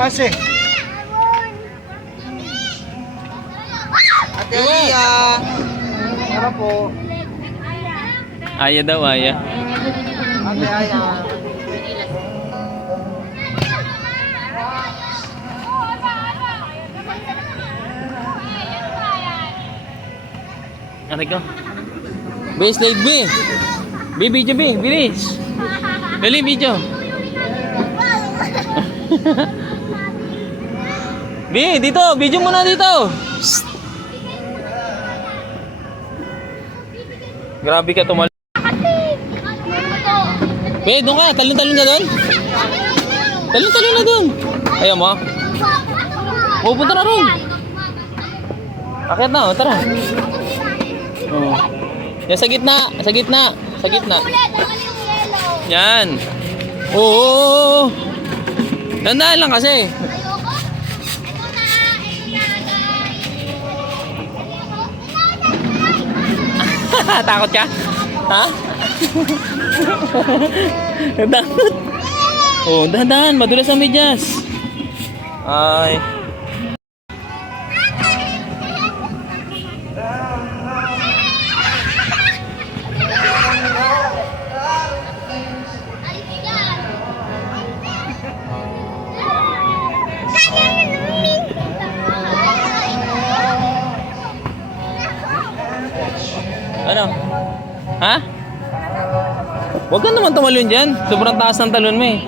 Kasi. Ate Alia. Tara po. Aya daw, aya. Ate Aya. Ano ko? Base late, B. B, video, B. Bilis. Dali, video. B, dito. Video muna dito. Psst. Grabe ka tumal. B, doon ka. Talon-talon ka doon. Talon-talon na doon. Ayaw mo? Pupunta na ron. Akit na, tara. Oh. Yan sa gitna, sa gitna, sa gitna. Yan. Oo. Tandaan lang kasi. Takot ka? Ha? Takot. Oh, dahan-dahan, madulas ang medyas. Ay. Ano? Ha? Huwag ka naman tumalon dyan. Sobrang taas ng talon mo eh.